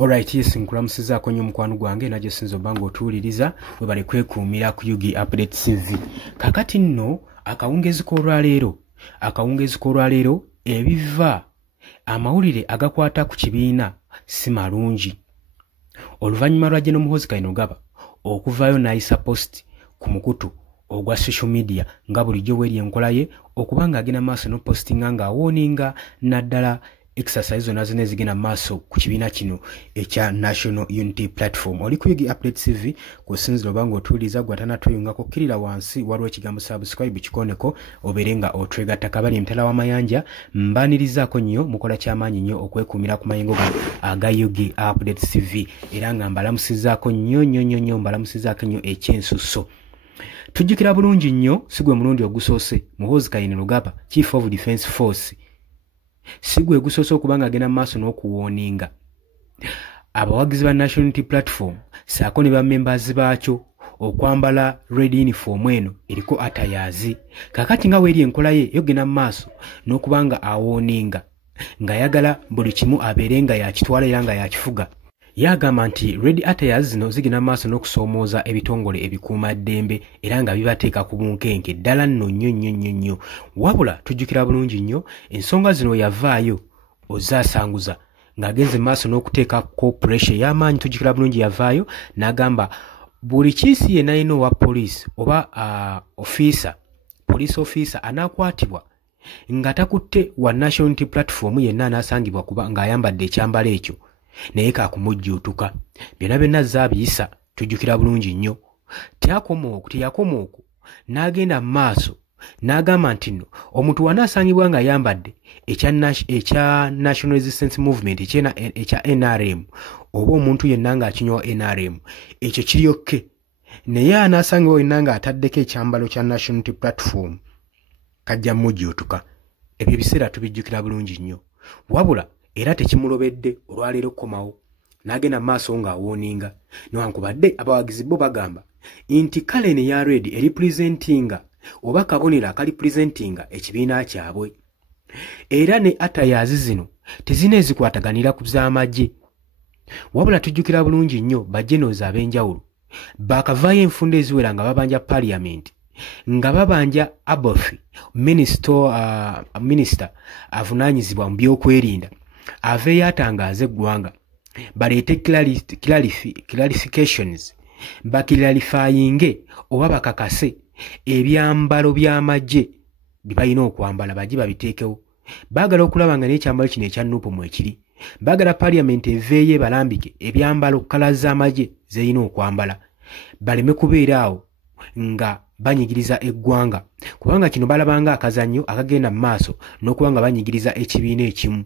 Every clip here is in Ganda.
Alright, yes, nkulamusizaako nnyo mukwano gwange najje sinzo bango otuuliriza bwe bali kwekuumira ku Yugi Update TV. Kakati nno akawungezi k'olwaleero ebiva amawulire agakwata ku kibiina si malungi. Oluvannyuma lwa General Muhoozi Kainerugaba okuvaayo n'ayisa post ku mukutu ogwa social media nga bulijjo bw'eri enkola ye okuba ng'agenda maaso n'opostinga ng'awooninga naddala exercise zonna zonna ezigenda maaso ku kibiina kino ekya National Unity Platform. Oli ku Yugi Update TV ku sinziro bango otuuliza gwatanatuyungako kkirira wansi waliwo ekigambo subscribe kikoneko obeere nga otwegatta kabali emitala w'amayanja mbanirizaako nnyo mukola ky'amaanyi nnyo okwekuumira ku mayengo aga Yugi Update TV era nga mbalamusizaako nnyo mbalamusizaako nnyo ekyensusso. Tujjukira bulungi nnyo si gwe mulundi ogusoose Muhoozi Kainerugaba Chief of Defence Force sigwe gusoose okuba ng'agenda maaso n'okuwooninga abawagizi ba National Unity Platform saako ne bammembers baakyo okwambala red uniform eno eriko atayazi. Kakati nga weeri enkola ye yogenda maaso n'okuba nga awooninga ng'ayagala buli kimu abeere nga yakitwala era nga yakifuga. Yagamba nti red attires zino zigenda maaso n'okusoomooza ebitongole ebikuuma ddembe era nga bibateeka ku bunkenke ddala nno nnyo. Wabula tujjukira bulungi nnyo ensonga zino yavaayo ozaasanguza ng'agenze maaso n'okuteekako pressure y'amaanyi. Tujjukira bulungi yavaayo n'agamba buli kiisi yenna alina owa police oba police officer anaakwatibwa nga takutte wa National Unity Platform yenna anaasangibwa kuba ng'ayambadde ekyambalo ekyo naye kaakumujjuutuka byonna zaabiyisa. Tujjukira bulungi nnyo teyakoma okwo n'agenda mu maaso n'agamba nti nno omuntu wanaasangibwa ng'ayambadde ekya National Resistance Movement ekya NRM oba omuntu yenna ng'akinywa NRM ekyo kiryokke naye anaasangibwa yenna ng'ataddeko ekyambalo kya National Unity Platform kajja mujjuutuka. Ebyo ebiseera tubijjukira bulungi nnyo. Wabula era tekimulobedde olwaleero komawo n'agenda maaso ng'awooninga newankubadde abawagizi bo bagamba nti kale ne ya red eripresentinga oba kabonero akalipresentinga ekibiina kyabwe era ne atayazi zino tezineezikwataganira ku z'amagye. Wabula tujjukira bulungi nnyo bajjenoozi ab'enjawulo baakavaayo enfunda eziwera nga babanja parliament nga babanja Abofi minisita avunaanyizibwa mu by'okwerinda aveeyo atangaaza eggwanga baleete clarifications bakiralifayinge oba bakakase ebyambalo by'amagye bye balina okwambala bajje babiteekewo. Baagala okulaba nga n'ekyambalo kino ekya nuupu mwekiri. Baagala parliament eveeyo balambike ebyambalo kala z'amagye zerina okwambala baleme kubeera awo nga banyigiriza eggwanga kubanga kino balabanga akazannyo akagenda mu maaso n'okuba nga banyigiriza ekibiina ekimu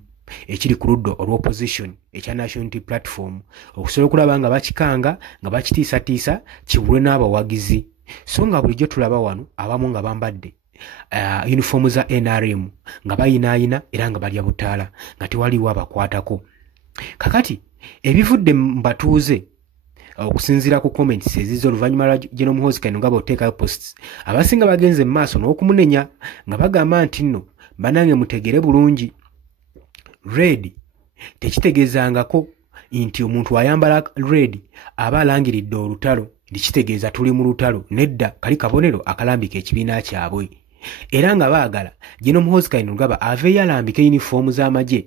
ekiri ku ludda olw'opposition ekya National Unity Platform okusobola okulaba nga bakikanga nga bakitiisatiisa kibulwe n'abawagizi. So nga bulijjo tulaba wano abamu nga bambadde uniform za NRM nga bayinaayina era nga balya butaala nga tewaliwo abakwatako. Kakati ebivudde mu batuuze okusinziira ku comments ezizo oluvannyuma lwa General Muhoozi Kainerugaba oteekayo posts abasinga bagenze mu maaso n'okumunenya nga bagamba nti nno banange mutegere bulungi red tekitegeezangako nti omuntu ayambala red aba alangiridde olutalo ndikitegeeza tuli mu lutalo. Nedda kali kabonero akalambika ekibiina kyabwe era nga baagala General Muhoozi Kainerugaba aveeyo alambike uniform z'amagye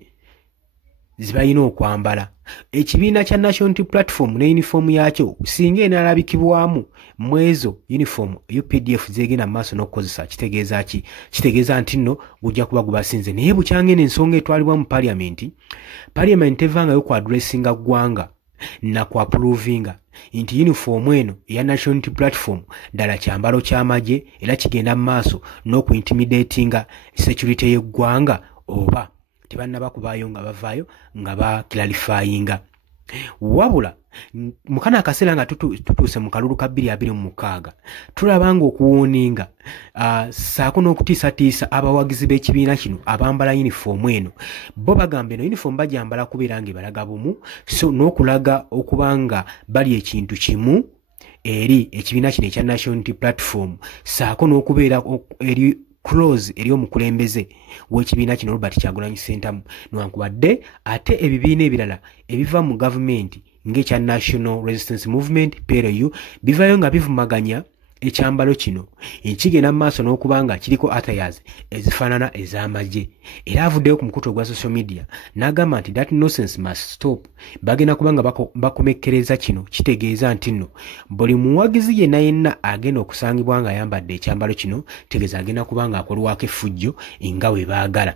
zibalina okwambala. Ekibiina kya National Unity Platform ne uniform yakyo singa enaalabikibwamu mu ezo uniform UPDF zegenda maaso n'okukozesa kitegeeza ki? Kitegeeza nti nno gujja kuba gubasinze. Naye bukyangene ensonga etwalibwa mu parliament evangayo ku addressinga ggwanga na ku approvinga nti uniform eno eya National Unity Platform ddala kyambalo ky'amagye era kigenda mu maaso n'okuintimidatinga security y'eggwanga oba tebannaba kubaayo nga bavaayo nga baklarifyinga. Wabula mukana akaseera nga tutuuse mu kalulu ka 2026 tulaba nga okuwooninga saako n'okutiisatiisa abawagizi b'ekibiina kino abambala uniform eno bo bagamba eno uniform bagyambala kubeera nga ebalaga bumu so n'okulaga okuba nga bali ekintu kimu eri ekibiina kino ekya National Unity Platform saako n'okubeera eri close eri omukulembeze w'ekibiina kino Robert Kyagulanyi Ssentamu newankubadde ate ebibiina ebirala ebiva mu gavumenti ng'ekya National Resistance Movement PRU bivayo nga bivumaganya ekyambalo kino ekigenda mu maaso n'okubanga kiriko attires ezifaanana ez'amagye. Era avuddeyo ku mukutu ogwa social media n'agamba nti that nonsense must stop. Bagenda kubanga bakomekkereza kino kitegeeza nti nno buli muwagizi yenna agenda okusangibwa nga ayambadde ekyambalo kino tegeeza agenda kubanga akolwako effujjo nga bwe baagala.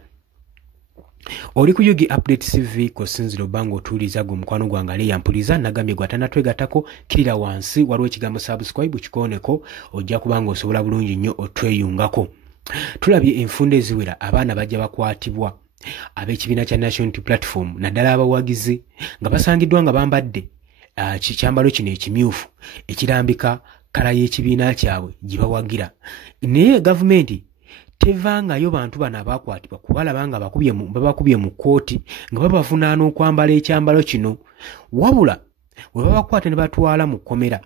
Oli ku Yugi Update TV ko sinziro bango otuuliza gwe mukwano gwange ali yampuliza nagambye gwatanatwegatako kirira wansi waliwo ekigambo subscribe kikooneko ojja kubanga osobola bulungi nnyo otweyungako. Tulabye enfunda eziwera abaana bajja bakwatibwa ab'ekibiina kya National Unity Platform naddala abawagizi nga basangiddwa nga bambadde kikyambalo kino ekimyufu ekirambika kala y'ekibiina kyabwe gye bawagira. Naye gavumenti tevangayo bantu bano abakwatibwa kubalaba nga babakubye mu kooti nga babavunaana okwambala ekyambalo kino, wabula we babakwata ne batwala mu kkomera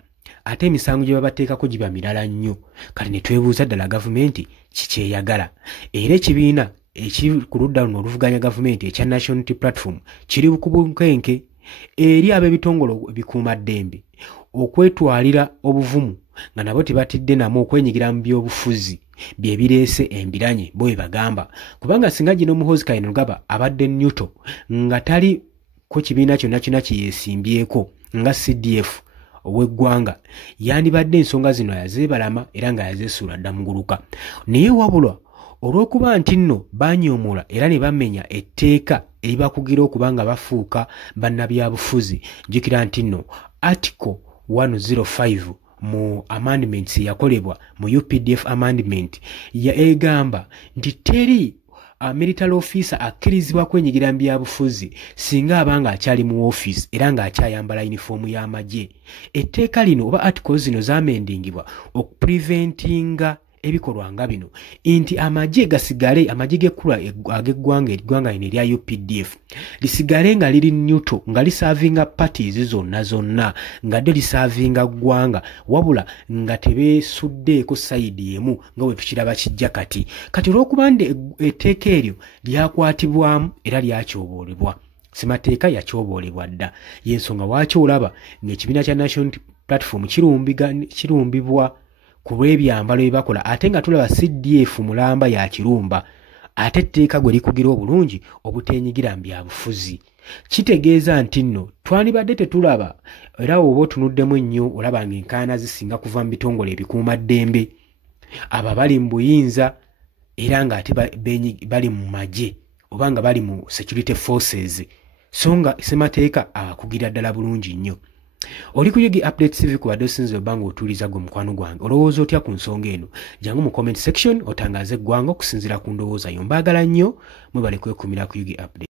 ate emisango gye babateekako giba mirala nnyo. Kati ne twebuuza ddala gavumenti kikyeyagala. Era ekibiina ekiri ku ludda luno oluvuganya gavumenti ekya National Unity Platform kiri ku bunkenke eri ab'ebitongole ebikuumaddembe okwetwalira obuvumu nga nabo tebatidde namu okwenyigira mu by'obufuzi bye bireese embiranye bwe bagamba, kubanga singa gino Muhoozi Kainerugaba abadde Newto nga tali ku kibiina kyonna kyonna kyeyesimbyeko nga CDF ow'eggwanga yandibadde ensonga zino yazeebalama era nga yazeesuula dda muguluka. Naye wabula olw'okuba nti nno banyoomoola era ne bamenya etteeka eribakugira okuba nga bafuuka bannabyabufuzi, jjukira nti nno Article 105 mu amendments yakolebwa mu UPDF amendment egamba nti teri military officer akkirizibwa kwenyigira mu byabufuzi singa abanga akyali mu office era nga akyayambala uniform y'amagye. Etteeka lino oba articles zino zamendingibwa okupreventinga ebikolwa nga bino nti amagye gasigale, amagye g'ekkula ag'eggwanga lino erya UPDF lisigale nga liri Newto nga lisaavinga parties zonna nga ddyo lisaavinga ggwanga wabula nga tebeesuddeeko sayidi emu nga bwe tukiraba kijja kati. Kati olw'okuba nti etteeka eryo lyakwatibwamu era lyakyoboolebwa, Ssemateeka yakyoboolebwa dda, y'ensonga lwaki olaba ng'ekibiina kya National Unity Platform kirumbibwa ku lw'ebyambalo bye bakola ate nga tulaba CDF mulamba ya kirumba ate etteeka gwe likugira obulungi obuteenyigira mu byabufuzi. Kitegeeza nti nno twandibadde tetulaba era oba otunuddemu ennyo olaba ng'enkaayana zisinga kuva mu bitongole ebikuumaddembe abo bali mu buyinza era ng'ate bali mu magye oba nga bali mu security forces, so nga Ssemateeka akugira ddala bulungi nnyo. Oli ku Yugi Update TV kubadde osinze obbanga otuuliza gwe mukwano gwange, olowooza otya ku nsonga eno? Jangu mu comment section otangaze eggwanga okusinziira ku ndowooza yo. Mbaagala nnyo, mwebale kwekumira ku Yugi Update.